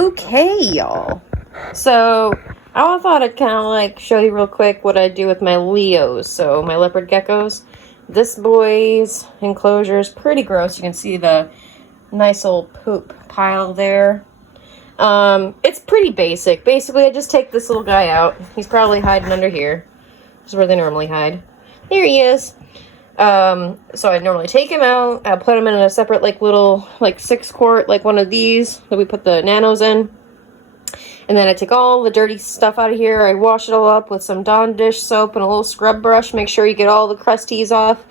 Okay, y'all. So, I thought I'd kind of like show you real quick what I do with my Leos. So, my leopard geckos. This boy's enclosure is pretty gross. You can see the nice old poop pile there. It's pretty basic. Basically, I just take this little guy out. He's probably hiding under here. This is where they normally hide. There he is. So I normally take him out, I put him in a separate, little, 6-quart, one of these that we put the nanos in. And then I take all the dirty stuff out of here. I wash it all up with some Dawn dish soap and a little scrub brush. Make sure you get all the crusties off.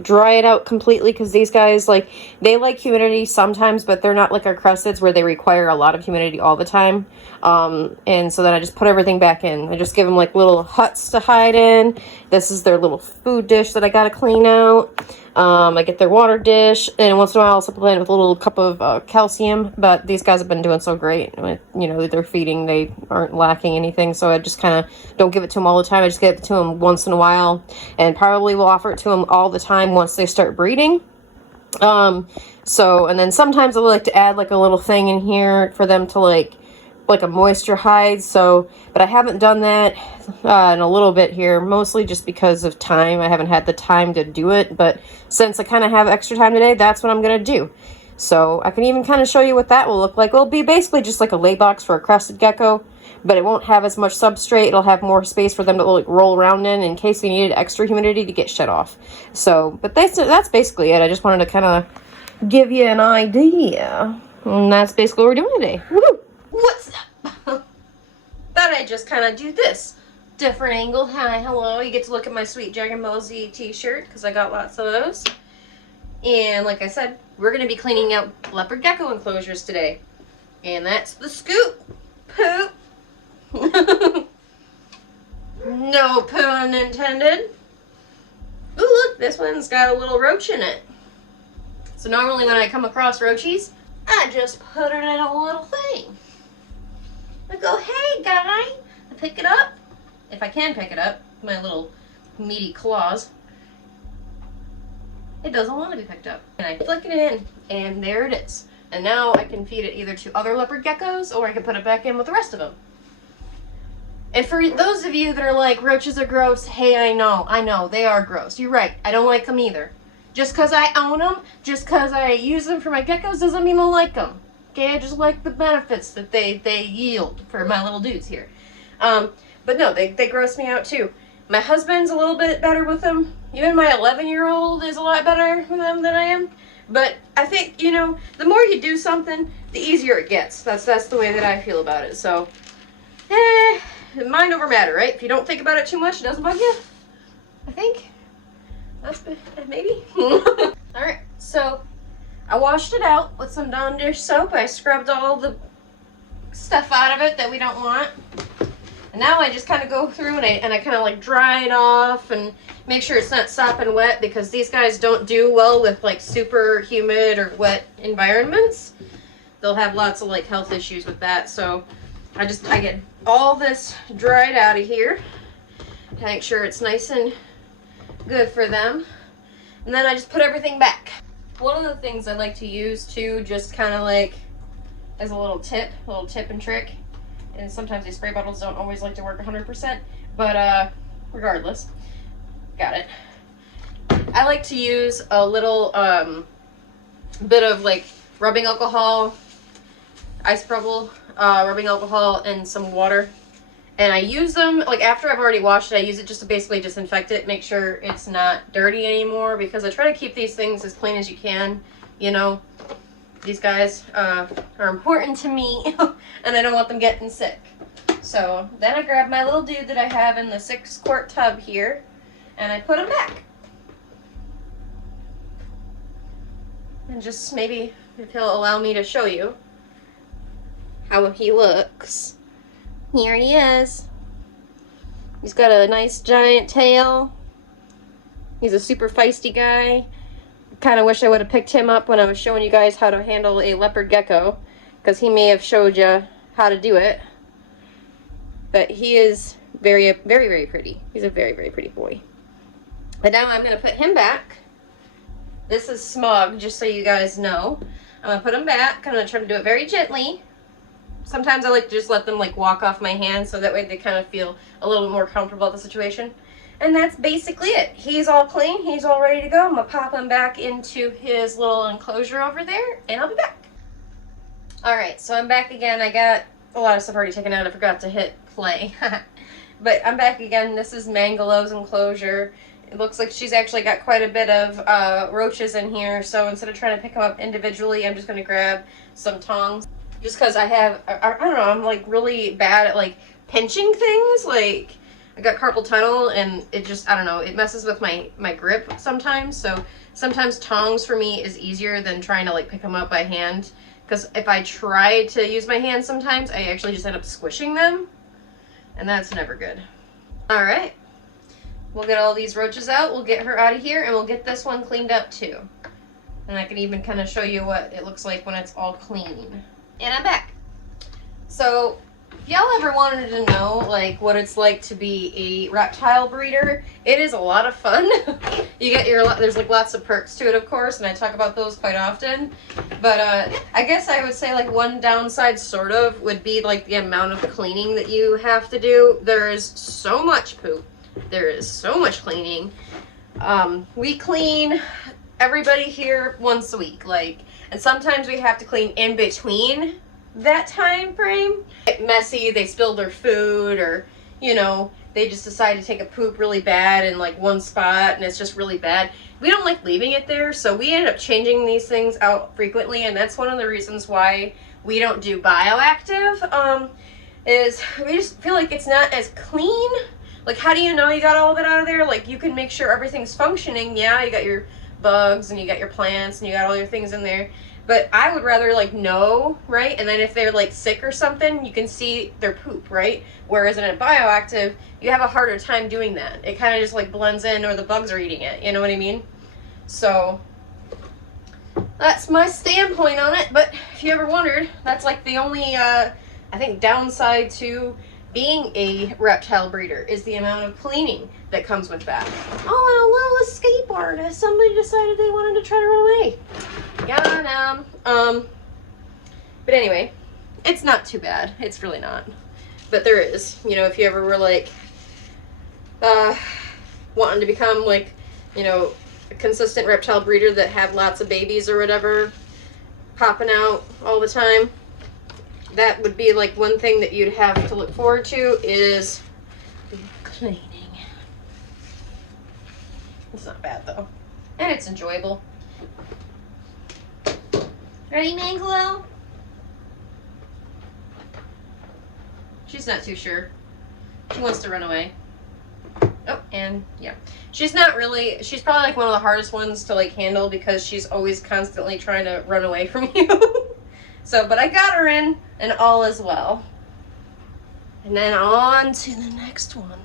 Dry it out completely because these guys, they like humidity sometimes, but they're not like our crustids where they require a lot of humidity all the time. And so then I just put everything back in. I just give them little huts to hide in. This is their little food dish that I gotta clean out. I get their water dish, and once in a while I'll supplement it with a little cup of calcium, but these guys have been doing so great with, their feeding. They aren't lacking anything, so I just kind of don't give it to them all the time. I just give it to them once in a while, and probably will offer it to them all the time once they start breeding. And then sometimes I like to add a little thing in here for them to like a moisture hide. So, but I haven't done that in a little bit here, mostly just because of time. I haven't had the time to do it, but since I kind of have extra time today, that's what I'm gonna do. So I can even kind of show you what that will look like. It'll be basically just like a lay box for a crested gecko, but it won't have as much substrate. It'll have more space for them to roll around in case they needed extra humidity to get shut off. So, but that's basically it. I just wanted to kind of give you an idea, and that's basically what we're doing today. Woo! What's up? Thought I'd just kind of do this. Different angle. Hi, hello. You get to look at my sweet Dragon Ball Z t-shirt because I got lots of those. And like I said, we're going to be cleaning out leopard gecko enclosures today. And that's the scoop. Poop. No pun intended. Ooh, look, this one's got a little roach in it. So normally when I come across roachies, I just put it in a little thing. I go, hey guy, I pick it up, if I can pick it up, my little meaty claws. It doesn't want to be picked up. And I flick it in, and there it is. And now I can feed it either to other leopard geckos, or I can put it back in with the rest of them. And for those of you that are like, roaches are gross, hey, I know, they are gross. You're right, I don't like them either. Just because I own them, just because I use them for my geckos, doesn't mean I like them. Okay, I just like the benefits that they yield for my little dudes here. But no, they gross me out too. My husband's a little bit better with them. Even my 11-year-old is a lot better with them than I am. But I think, the more you do something, the easier it gets. That's the way that I feel about it. So, mind over matter, right? If you don't think about it too much, it doesn't bug you. I think. That's maybe. Alright, so I washed it out with some Dawn dish soap. I scrubbed all the stuff out of it that we don't want. And now I just kind of go through and I kind of dry it off and make sure it's not sopping wet, because these guys don't do well with super humid or wet environments. They'll have lots of health issues with that. So I get all this dried out of here to make sure it's nice and good for them. And then I just put everything back. One of the things I like to use too, just kind of as a little tip and trick, and sometimes these spray bottles don't always like to work 100%, but regardless, got it. I like to use a little bit of rubbing alcohol, isopropyl rubbing alcohol, and some water. And I use them, after I've already washed it, I use it just to basically disinfect it, make sure it's not dirty anymore, because I try to keep these things as clean as you can, These guys are important to me, and I don't want them getting sick. So then I grab my little dude that I have in the 6-quart tub here, and I put him back. And just maybe, if he'll allow me to show you how he looks. Here he is. He's got a nice giant tail. He's a super feisty guy. Kind of wish I would have picked him up when I was showing you guys how to handle a leopard gecko, because he may have showed you how to do it. But he is very, very, very pretty. He's a very, very pretty boy. But now I'm going to put him back. This is Smog, just so you guys know. I'm going to put him back. I'm going to try to do it very gently. sometimes I like to just let them like walk off my hand so that way they kind of feel a little bit more comfortable at the situation. And that's basically it. He's all clean. He's all ready to go. I'm going to pop him back into his little enclosure over there, and I'll be back. All right, so I'm back again. I got a lot of stuff already taken out. I forgot to hit play. But I'm back again. This is Mangalow's enclosure. It looks like she's actually got quite a bit of roaches in here, so instead of trying to pick them up individually, I'm just going to grab some tongs. Just because I don't know, I'm like really bad at like pinching things. Like, I got carpal tunnel, and it just, I don't know, it messes with my grip sometimes. So sometimes tongs for me is easier than trying to like pick them up by hand. Because if I try to use my hands sometimes, I actually just end up squishing them. And that's never good. All right. We'll get all these roaches out. We'll get her out of here, and we'll get this one cleaned up too. And I can even kind of show you what it looks like when it's all clean. And I'm back. So, if y'all ever wanted to know like what it's like to be a reptile breeder, it is a lot of fun. You get there's like lots of perks to it, of course, and I talk about those quite often. But I guess I would say like one downside sort of would be like the amount of cleaning that you have to do. There is so much poop. There is so much cleaning. We clean everybody here once a week, like, and sometimes we have to clean in between that time frame. Get messy, they spill their food, or you know, they just decide to take a poop really bad in like one spot and it's just really bad. We don't like leaving it there, so we end up changing these things out frequently, and that's one of the reasons why we don't do bioactive. Is we just feel like it's not as clean. Like, how do you know you got all of it out of there? Like, you can make sure everything's functioning. Yeah, you got your bugs and you got your plants and you got all your things in there. But I would rather, like, know, right? And then if they're, like, sick or something, you can see their poop, right? Whereas in a bioactive, you have a harder time doing that. It kind of just, like, blends in, or the bugs are eating it. You know what I mean? So, that's my standpoint on it. But if you ever wondered, that's, like, the only, I think, downside to being a reptile breeder is the amount of cleaning that comes with that. Oh, and a little escape artist. Somebody decided they wanted to try to run away. Got him. But anyway, it's not too bad. It's really not. But there is, you know, if you ever were like, wanting to become like, you know, a consistent reptile breeder that have lots of babies or whatever popping out all the time, that would be like one thing that you'd have to look forward to is cleaning. It's not bad though. And it's enjoyable. Ready, Mangalo? She's not too sure. She wants to run away. Oh, and yeah. She's probably like one of the hardest ones to like handle because she's always constantly trying to run away from you. So, but I got her in and all is well. And then on to the next one.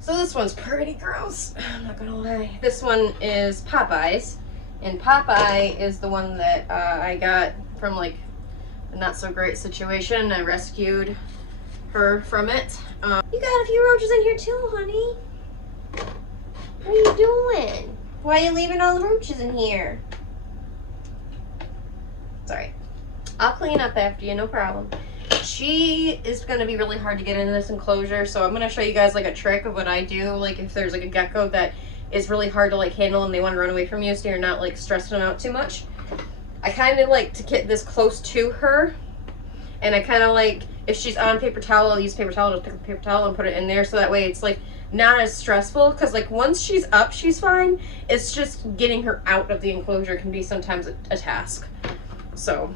So this one's pretty gross. I'm not gonna lie. This one is Popeye's. And Popeye is the one that I got from like a not so great situation. I rescued her from it. You got a few roaches in here too, honey. What are you doing? Why are you leaving all the roaches in here? Sorry. I'll clean up after you, no problem. She is going to be really hard to get into this enclosure, so I'm going to show you guys like a trick of what I do. Like if there's like a gecko that is really hard to like handle and they want to run away from you so you're not like stressing them out too much. I kind of like to get this close to her, and I kind of like, if she's on paper towel, I'll use paper towel, just pick up paper towel and put it in there so that way it's like not as stressful, because like once she's up, she's fine. It's just getting her out of the enclosure can be sometimes a task. So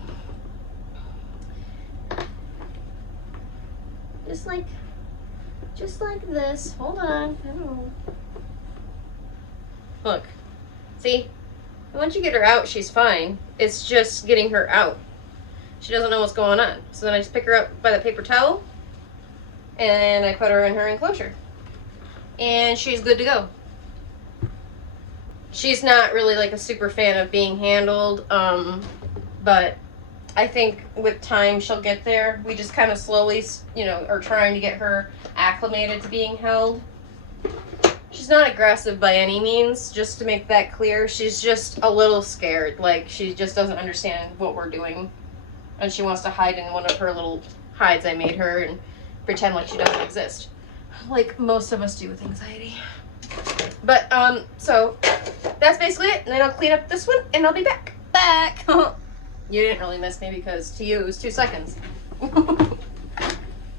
just like this. Hold on. Oh. Look. See? Once you get her out, she's fine. It's just getting her out. She doesn't know what's going on. So then I just pick her up by the paper towel and I put her in her enclosure. And she's good to go. She's not really like a super fan of being handled, but I think with time she'll get there. We just kind of slowly, you know, are trying to get her acclimated to being held. She's not aggressive by any means, just to make that clear. She's just a little scared. Like, she just doesn't understand what we're doing. and she wants to hide in one of her little hides I made her and pretend like she doesn't exist. Like most of us do with anxiety. But, so that's basically it. And then I'll clean up this one and I'll be back. You didn't really miss me because to you it was 2 seconds.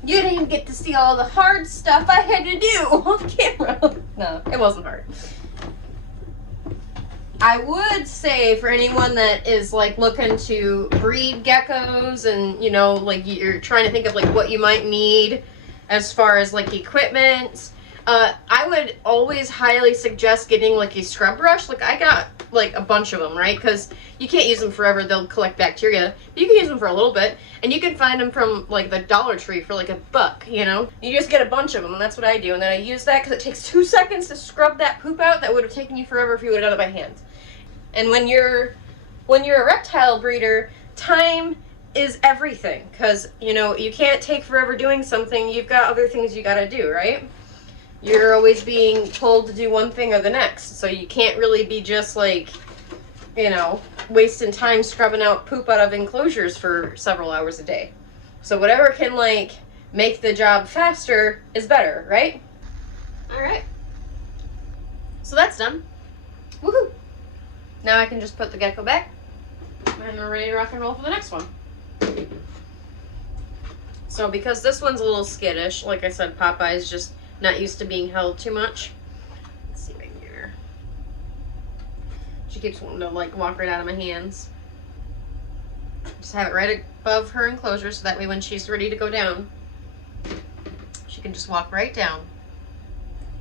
You didn't get to see all the hard stuff I had to do on camera. No, it wasn't hard. I would say for anyone that is like looking to breed geckos and, you know, like you're trying to think of like what you might need as far as like equipment, I would always highly suggest getting like a scrub brush. Like I got like a bunch of them, right? Because you can't use them forever, they'll collect bacteria. But you can use them for a little bit, and you can find them from like the Dollar Tree for like $1, you know? You just get a bunch of them, and that's what I do. And then I use that because it takes 2 seconds to scrub that poop out. That would have taken you forever if you would have done it by hand. And when you're a reptile breeder, time is everything. Because, you know, you can't take forever doing something. You've got other things you gotta do, right? You're always being told to do one thing or the next. So you can't really be just like, you know, wasting time scrubbing out poop out of enclosures for several hours a day. So whatever can like make the job faster is better, right? All right. So that's done. Woohoo! Now I can just put the gecko back and we're ready to rock and roll for the next one. So because this one's a little skittish, like I said, Popeye's just not used to being held too much. Let's see right here. She keeps wanting to like walk right out of my hands. Just have it right above her enclosure so that way when she's ready to go down, she can just walk right down.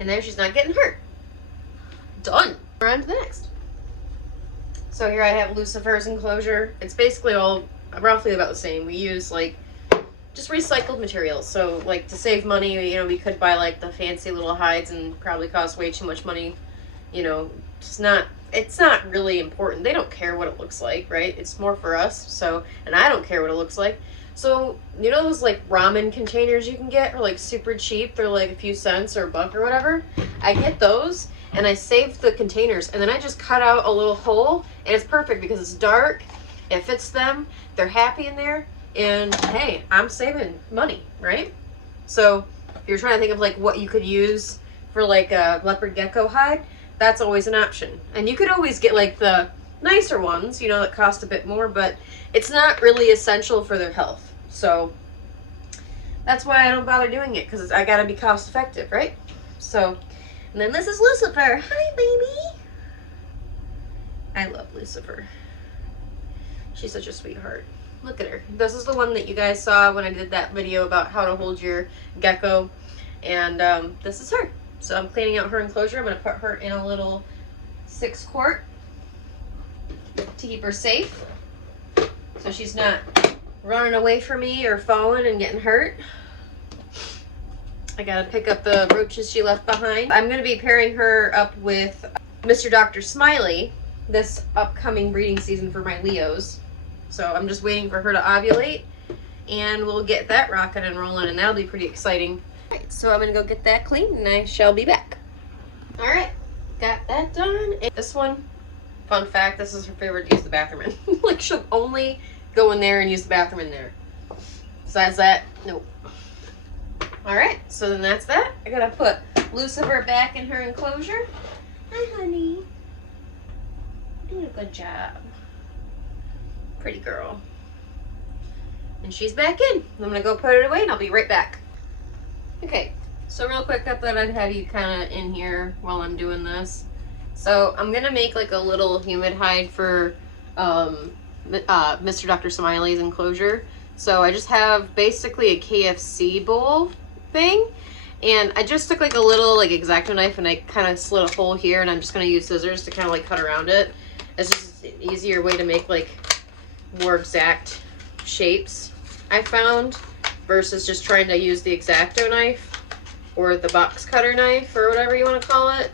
And there she's not getting hurt. Done. We're on to the next. So here I have Lucifer's enclosure. It's basically all roughly about the same. We use like just recycled materials. So like to save money, you know, we could buy like the fancy little hides and probably cost way too much money. You know, it's not really important. They don't care what it looks like, right? It's more for us. So, and I don't care what it looks like. So, you know those like ramen containers you can get are like super cheap. They're like a few cents or $1 or whatever. I get those and I save the containers and then I just cut out a little hole and it's perfect because it's dark. It fits them. They're happy in there. And hey, I'm saving money, right? So if you're trying to think of like what you could use for like a leopard gecko hide, that's always an option. And you could always get like the nicer ones, you know, that cost a bit more, but it's not really essential for their health. So that's why I don't bother doing it, because I gotta be cost effective, right? So, and then this is Lucifer. Hi, baby. I love Lucifer. She's such a sweetheart. Look at her. This is the one that you guys saw when I did that video about how to hold your gecko. And this is her. So I'm cleaning out her enclosure. I'm going to put her in a little 6-quart to keep her safe. So she's not running away from me or falling and getting hurt. I got to pick up the roaches she left behind. I'm going to be pairing her up with Mr. Dr. Smiley this upcoming breeding season for my Leos. So I'm just waiting for her to ovulate and we'll get that rocking and rolling and that'll be pretty exciting. Alright, so I'm going to go get that clean and I shall be back. Alright, got that done. And this one, fun fact, this is her favorite to use the bathroom in. Like she'll only go in there and use the bathroom in there. Besides that, nope. Alright, so then that's that. I gotta put Lucifer back in her enclosure. Hi, honey. You're doing a good job. Pretty girl. And she's back in. I'm gonna go put it away and I'll be right back. Okay, so real quick, I thought I'd have you kind of in here while I'm doing this. So I'm gonna make like a little humid hide for Mr. Dr. Smiley's enclosure. So I just have basically a KFC bowl thing, and I just took like a little like X-Acto knife and I kind of slit a hole here, and I'm just gonna use scissors to kind of like cut around it. It's just an easier way to make like more exact shapes, I found, versus just trying to use the X-Acto knife or the box cutter knife or whatever you want to call it.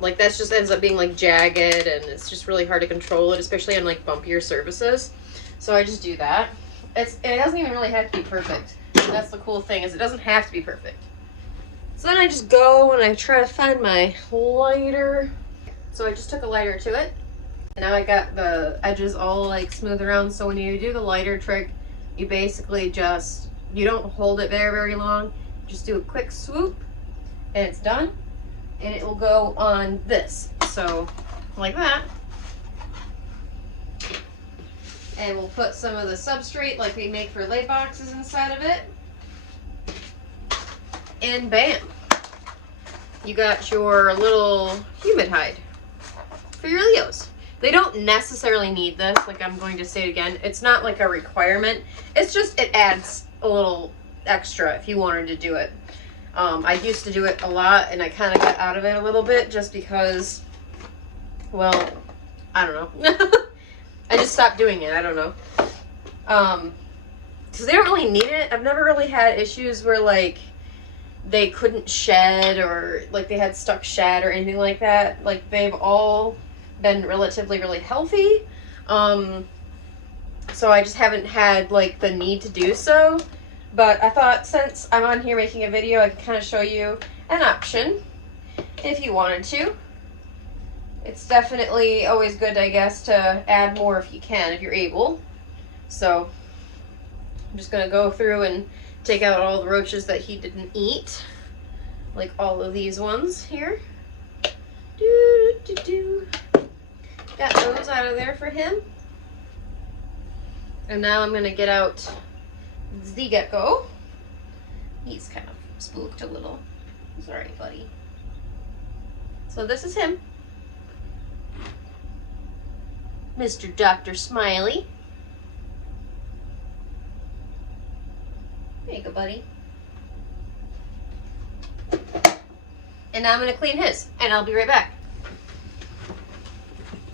Like that just ends up being like jagged and it's just really hard to control it, especially on like bumpier surfaces. So I just do that. It doesn't even really have to be perfect. That's the cool thing, is it doesn't have to be perfect. So then I just go and I try to find my lighter. So I just took a lighter to it. And now I got the edges all like smooth around. So when you do the lighter trick, you basically just, you don't hold it very, very long. Just do a quick swoop and it's done. And it will go on this. So, like that. And we'll put some of the substrate like we make for lay boxes inside of it. And bam. You got your little humid hide for your Leos. They don't necessarily need this, like I'm going to say it again. It's not like a requirement. It's just, it adds a little extra if you wanted to do it. I used to do it a lot and I kind of got out of it a little bit just because, well, I don't know. I just stopped doing it, I don't know. Because they don't really need it. I've never really had issues where like they couldn't shed or like they had stuck shed or anything like that. Like they've all been relatively really healthy. So I just haven't had like the need to do so. But I thought since I'm on here making a video, I could kind of show you an option if you wanted to. It's definitely always good, I guess, to add more if you can, if you're able. So I'm just going to go through and take out all the roaches that he didn't eat. Like all of these ones here. Got those out of there for him. And now I'm going to get out the gecko. He's kind of spooked a little. Sorry, buddy. So this is him. Mr. Dr. Smiley. There you go, buddy. And now I'm going to clean his, and I'll be right back.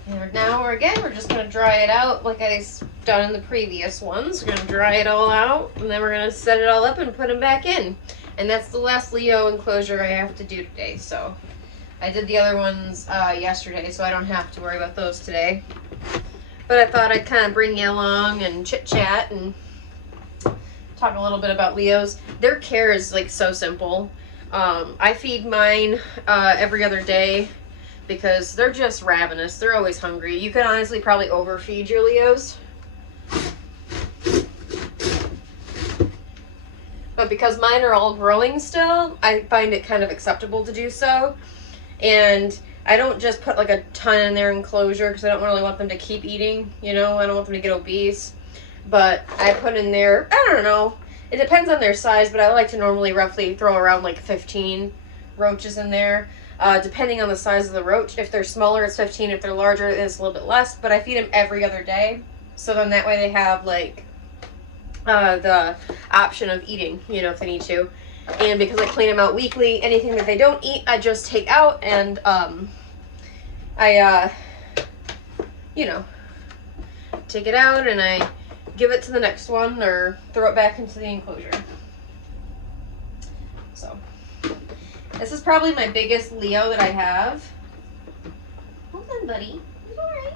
And now we're just going to dry it out like I've done in the previous ones. We're going to dry it all out, and then we're going to set it all up and put them back in. And that's the last Leo enclosure I have to do today. So I did the other ones yesterday, so I don't have to worry about those today. But I thought I'd kind of bring you along and chit-chat and talk a little bit about Leos. Their care is like so simple. I feed mine every other day because they're just ravenous. They're always hungry. You can honestly probably overfeed your Leos. But because mine are all growing still, I find it kind of acceptable to do so. And I don't just put like a ton in their enclosure because I don't really want them to keep eating, you know? I don't want them to get obese. But I put in there, I don't know. It depends on their size, but I like to normally roughly throw around like 15 roaches in there. Depending on the size of the roach. If they're smaller, it's 15. If they're larger, it's a little bit less. But I feed them every other day. So then that way they have like the option of eating, you know, if they need to. And because I clean them out weekly, anything that they don't eat, I just take out and you know, take it out and I give it to the next one or throw it back into the enclosure. So this is probably my biggest Leo that I have. Hold on, buddy. It's all right.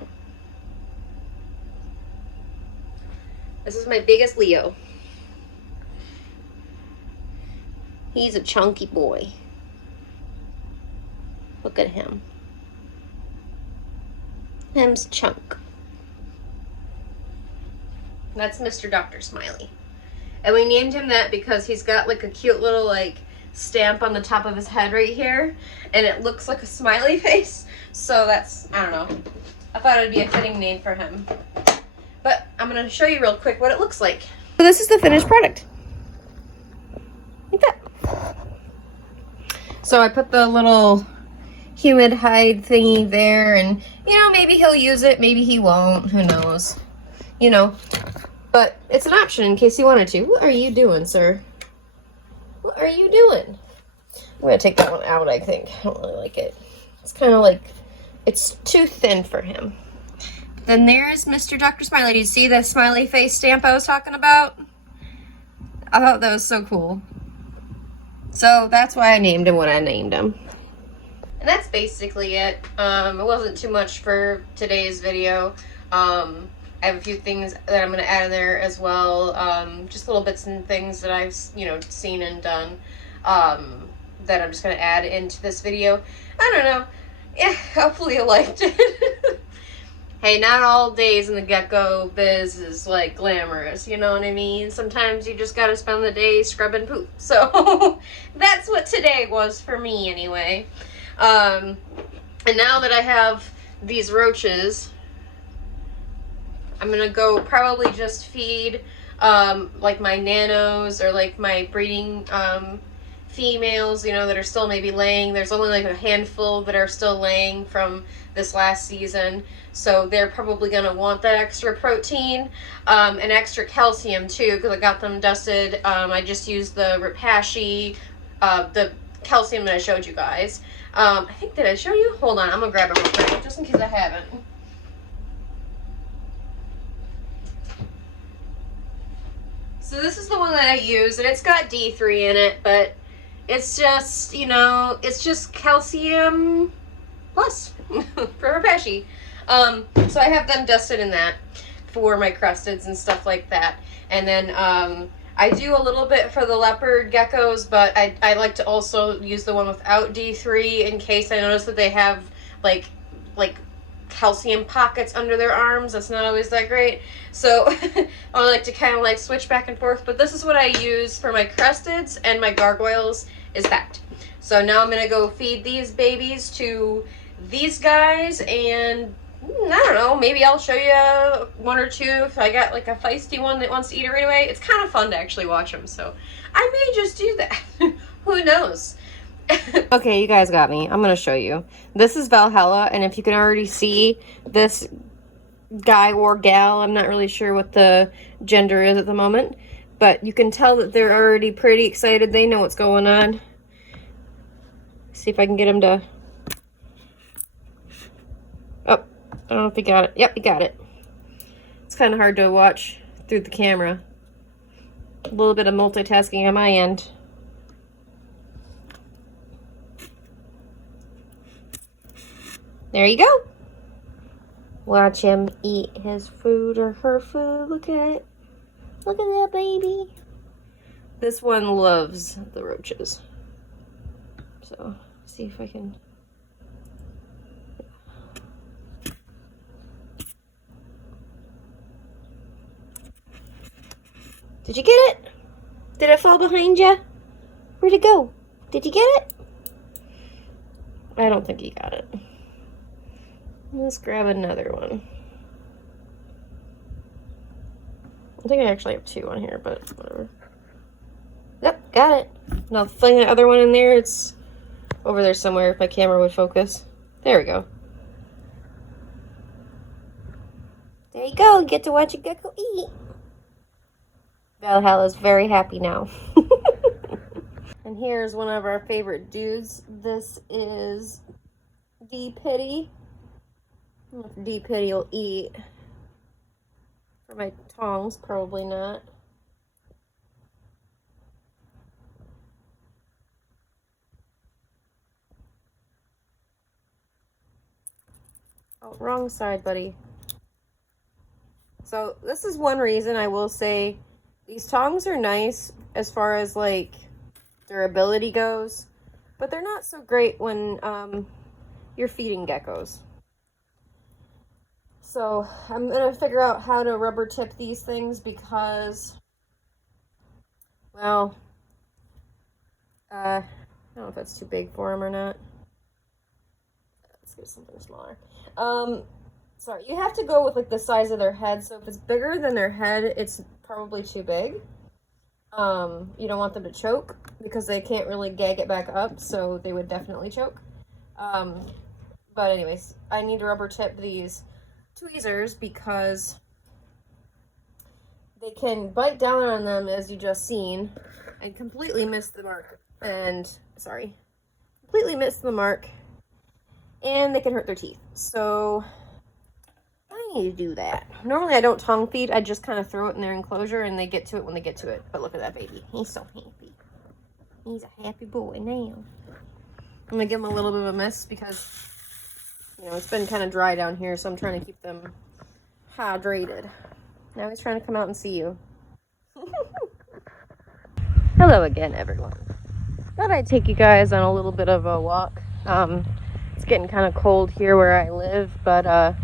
This is my biggest Leo. He's a chunky boy. Look at him. Him's chunk. That's Mr. Dr. Smiley. And we named him that because he's got like a cute little like stamp on the top of his head right here. And it looks like a smiley face. So that's, I don't know. I thought it'd be a fitting name for him. But I'm going to show you real quick what it looks like. So this is the finished product. Like that. So I put the little humid hide thingy there. And, you know, maybe he'll use it. Maybe he won't. Who knows? You know. But it's an option in case you wanted to. What are you doing, sir? What are you doing? I'm going to take that one out, I think. I don't really like it. It's kind of like, it's too thin for him. Then there's Mr. Dr. Smiley. Do you see the smiley face stamp I was talking about? I thought that was so cool. So that's why I named him what I named him. And that's basically it. It wasn't too much for today's video. I have a few things that I'm going to add in there as well. Just little bits and things that I've, you know, seen and done that I'm just going to add into this video. I don't know. Yeah, hopefully you liked it. hey, not all days in the gecko biz is like glamorous, you know what I mean? Sometimes you just gotta spend the day scrubbing poop. So that's what today was for me anyway. And now that I have these roaches, I'm gonna go probably just feed like my nanos or like my breeding females, you know, that are still maybe laying. There's only like a handful that are still laying from this last season, so they're probably going to want that extra protein and extra calcium too, because I got them dusted. I just used the Repashy, the calcium that I showed you guys. I think, did I show you? Hold on, I'm going to grab it real quick, just in case I haven't. So this is the one that I use, and it's got D3 in it, but it's just, you know, it's just calcium plus for Repashy. So I have them dusted in that for my crusteds and stuff like that. And then I do a little bit for the leopard geckos, but I like to also use the one without D3 in case I notice that they have like calcium pockets under their arms. That's not always that great. So I like to kind of like switch back and forth, but this is what I use for my crusteds and my gargoyles is that. So now I'm going to go feed these babies to these guys, and I don't know, maybe I'll show you one or two if I got like a feisty one that wants to eat it right away. It's kind of fun to actually watch them, so I may just do that. Who knows? Okay, you guys got me. I'm going to show you. This is Valhalla, and if you can already see this guy or gal, I'm not really sure what the gender is at the moment, but you can tell that they're already pretty excited. They know what's going on. See if I can get him to... Oh, I don't know if he got it. Yep, he got it. It's kind of hard to watch through the camera. A little bit of multitasking on my end. There you go. Watch him eat his food or her food. Look at it. Look at that baby. This one loves the roaches. So, see if I can... Did you get it? Did it fall behind you? Where'd it go? Did you get it? I don't think he got it. Let's grab another one. I think I actually have two on here, but whatever. Yep, got it. Now fling the other one in there. It's over there somewhere if my camera would focus. There we go. There you go. Get to watch a gecko eat. Valhalla's very happy now. And here's one of our favorite dudes. This is D-Pitty. I don't know if D-Pitty will eat. For my tongs, probably not. Oh, wrong side, buddy. So this is one reason I will say these tongs are nice as far as like durability goes, but they're not so great when you're feeding geckos. So I'm gonna figure out how to rubber tip these things because, well, I don't know if that's too big for them or not. Let's get something smaller. Sorry, you have to go with like the size of their head. So if it's bigger than their head, it's probably too big. You don't want them to choke because they can't really gag it back up, so they would definitely choke. But anyways, I need to rubber tip these tweezers because they can bite down on them, as you just seen, and completely miss the mark. And completely miss the mark, and they can hurt their teeth. So I need to do that. Normally I don't tongue feed. I just kind of throw it in their enclosure and they get to it when they get to it. But look at that baby. He's so happy. He's a happy boy now. I'm gonna give him a little bit of a miss because, you know, it's been kind of dry down here, so I'm trying to keep them hydrated. Now he's trying to come out and see you. Hello again, everyone. Thought I'd take you guys on a little bit of a walk. It's getting kind of cold here where I live, but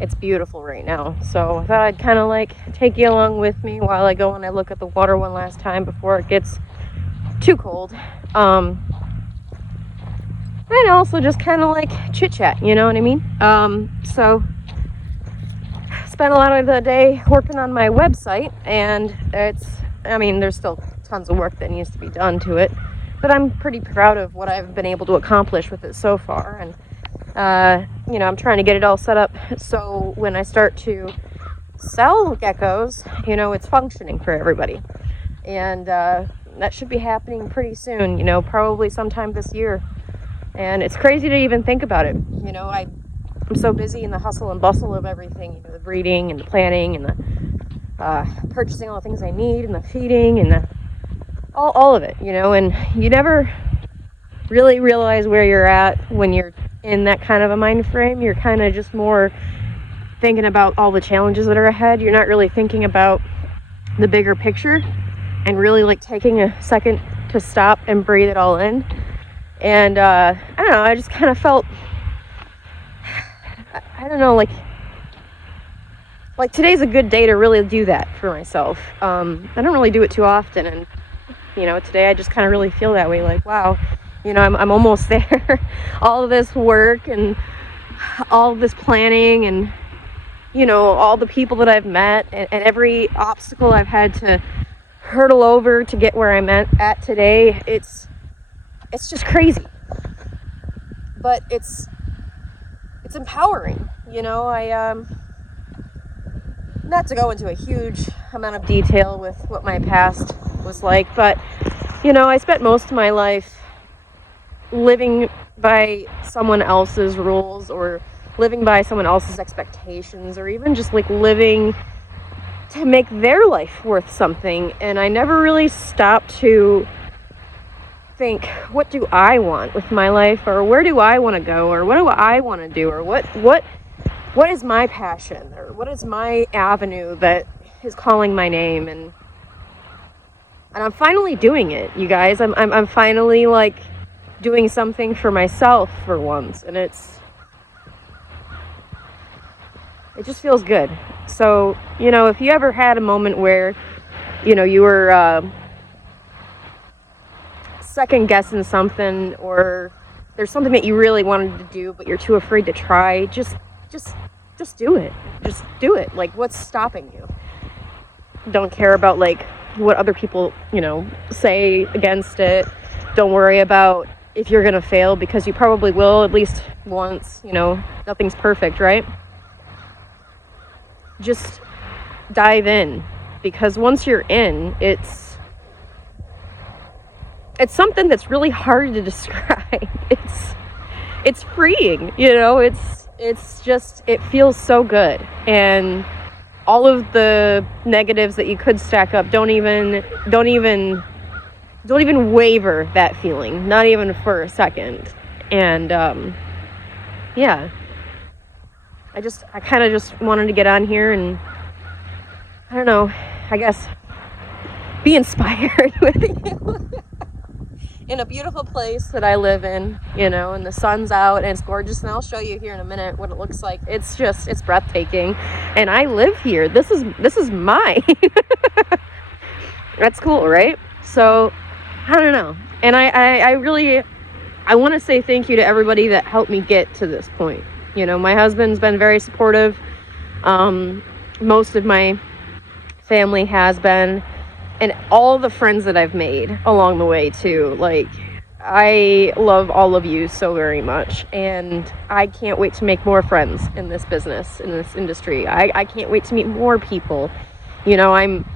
It's beautiful right now. So I thought I'd kind of like take you along with me while I go and I look at the water one last time before it gets too cold. And also just kind of like chit chat, you know what I mean? So spent a lot of the day working on my website, and there's still tons of work that needs to be done to it, but I'm pretty proud of what I've been able to accomplish with it so far. And I'm trying to get it all set up so when I start to sell geckos, it's functioning for everybody. And that should be happening pretty soon, probably sometime this year. And it's crazy to even think about it. I'm so busy in the hustle and bustle of everything, the breeding and the planning and the purchasing all the things I need and the feeding and all of it, and you never really realize where you're at when you're in that kind of a mind frame. You're kind of just more thinking about all the challenges that are ahead. You're not really thinking about the bigger picture and really like taking a second to stop and breathe it all in. And I don't know, I just kind of felt, I don't know, like today's a good day to really do that for myself. I don't really do it too often, and today I just kind of really feel that way, like, wow, I'm almost there. All of this work and all of this planning and all the people that I've met and every obstacle I've had to hurdle over to get where I'm at today, it's just crazy, but it's empowering. Not to go into a huge amount of detail with what my past was like, but I spent most of my life living by someone else's rules, or living by someone else's expectations, or even just like living to make their life worth something. And I never really stopped to think, what do I want with my life, or where do I want to go, or what do I want to do, or what is my passion, or what is my avenue that is calling my name. And I'm finally doing it, you guys. I'm finally like doing something for myself for once, and it just feels good. So if you ever had a moment where you were second guessing something, or there's something that you really wanted to do but you're too afraid to try, just do it. Just do it. Like, what's stopping you? Don't care about like what other people say against it. Don't worry about if you're gonna fail, because you probably will at least once. Nothing's perfect, right? Just dive in, because once you're in, it's something that's really hard to describe. It's freeing, it's just, it feels so good. And all of the negatives that you could stack up don't even waver that feeling, not even for a second. And yeah, I kind of just wanted to get on here and, I don't know, I guess be inspired with you in a beautiful place that I live in, and the sun's out and it's gorgeous. And I'll show you here in a minute what it looks like. It's breathtaking, and I live here. This is mine. That's cool, right? So I don't know. And I really want to say thank you to everybody that helped me get to this point. My husband's been very supportive. Most of my family has been, and all the friends that I've made along the way too. Like, I love all of you so very much, and I can't wait to make more friends in this business, in this industry. I can't wait to meet more people. I'm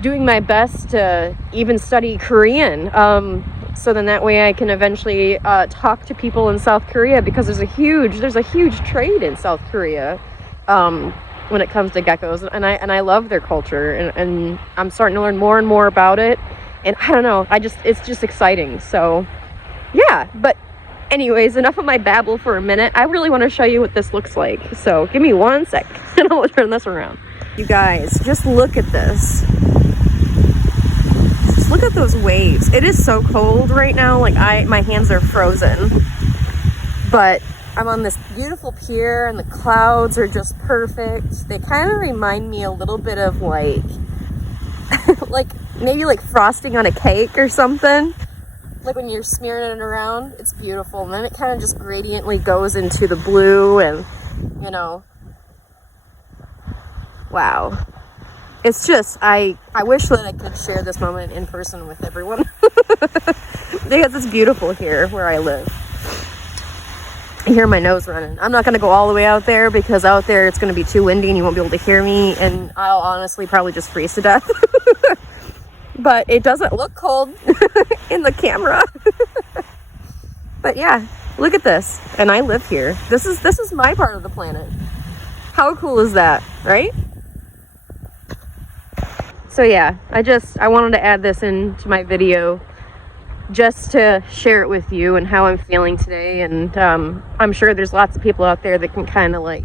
doing my best to even study Korean, so then that way I can eventually talk to people in South Korea, because there's a huge trade in South Korea when it comes to geckos, and I love their culture, and I'm starting to learn more and more about it. And I don't know, it's just exciting. So yeah, but anyways, enough of my babble for a minute. I really want to show you what this looks like. So give me 1 sec and I'll turn this around. You guys, just look at this. Just look at those waves. It is so cold right now. Like, my hands are frozen. But I'm on this beautiful pier and the clouds are just perfect. They kind of remind me a little bit of like, like maybe like frosting on a cake or something. Like when you're smearing it around, it's beautiful. And then it kind of just gradiently goes into the blue and, you know, wow. It's just, I wish that I could share this moment in person with everyone. Because it's beautiful here where I live. I hear my nose running. I'm not going to go all the way out there because out there it's going to be too windy and you won't be able to hear me. And I'll honestly probably just freeze to death. But it doesn't look cold in the camera. But yeah, look at this. And I live here. This is my part of the planet. How cool is that, right? So yeah, I wanted to add this into my video just to share it with you and how I'm feeling today. And I'm sure there's lots of people out there that can kind of like,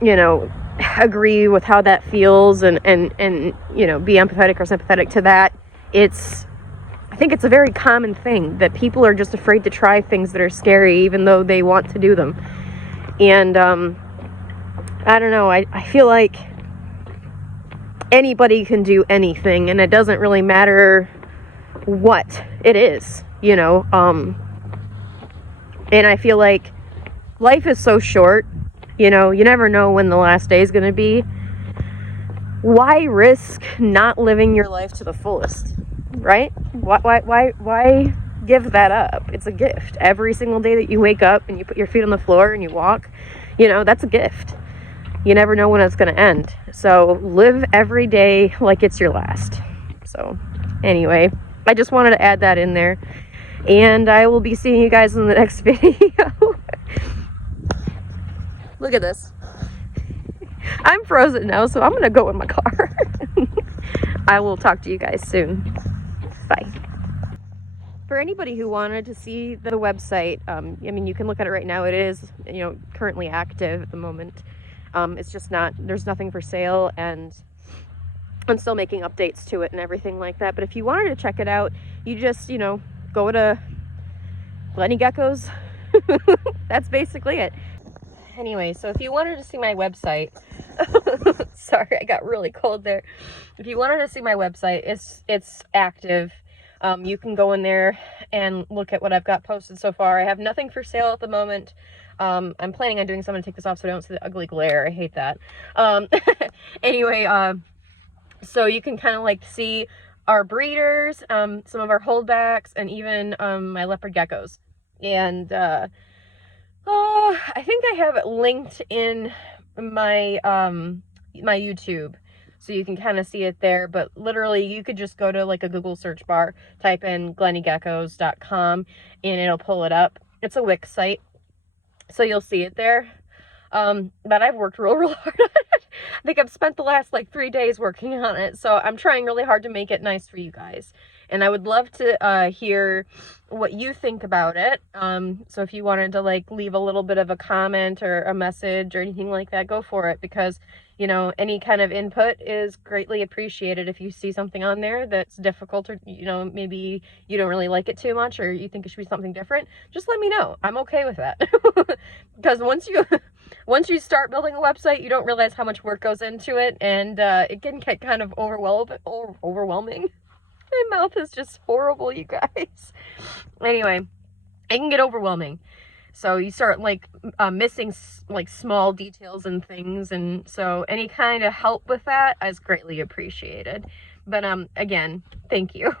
you know, agree with how that feels and you know, be empathetic or sympathetic to that. I think it's a very common thing that people are just afraid to try things that are scary even though they want to do them. And I don't know, I feel like anybody can do anything and it doesn't really matter what it is, you know. And I feel like life is so short, you know, you never know when the last day is going to be. Why risk not living your life to the fullest, right? Why give that up? It's a gift. Every single day that you wake up and you put your feet on the floor and you walk, you know, that's a gift. You never know when it's going to end. So live every day like it's your last. So anyway, I just wanted to add that in there. And I will be seeing you guys in the next video. Look at this. I'm frozen now, so I'm going to go in my car. I will talk to you guys soon. Bye. For anybody who wanted to see the website, I mean, you can look at it right now. It is, you know, currently active at the moment. It's just not, there's nothing for sale, and I'm still making updates to it and everything like that. But if you wanted to check it out, you just, you know, go to Glenny Geckos. That's basically it. Anyway, so if you wanted to see my website, sorry, I got really cold there. If you wanted to see my website, it's active. You can go in there and look at what I've got posted so far. I have nothing for sale at the moment. I'm planning on doing something to take this off so I don't see the ugly glare. I hate that. Anyway, so you can kind of like see our breeders, some of our holdbacks, and even my leopard geckos. And I think I have it linked in my my YouTube, so you can kind of see it there. But literally, you could just go to like a Google search bar, type in glennygeckos.com, and it'll pull it up. It's a Wix site, so you'll see it there. But I've worked real hard on it. I think I've spent the last like 3 days working on it, so I'm trying really hard to make it nice for you guys. And I would love to hear what you think about it. So if you wanted to like leave a little bit of a comment or a message or anything like that, go for it, because, you know, any kind of input is greatly appreciated. If you see something on there that's difficult, or, you know, maybe you don't really like it too much, or you think it should be something different, just let me know. I'm okay with that. Because once you start building a website, you don't realize how much work goes into it, and it can get kind of overwhelming. My mouth is just horrible, you guys. Anyway, it can get overwhelming. So you start like missing like small details and things, and so any kind of help with that is greatly appreciated. But again, thank you.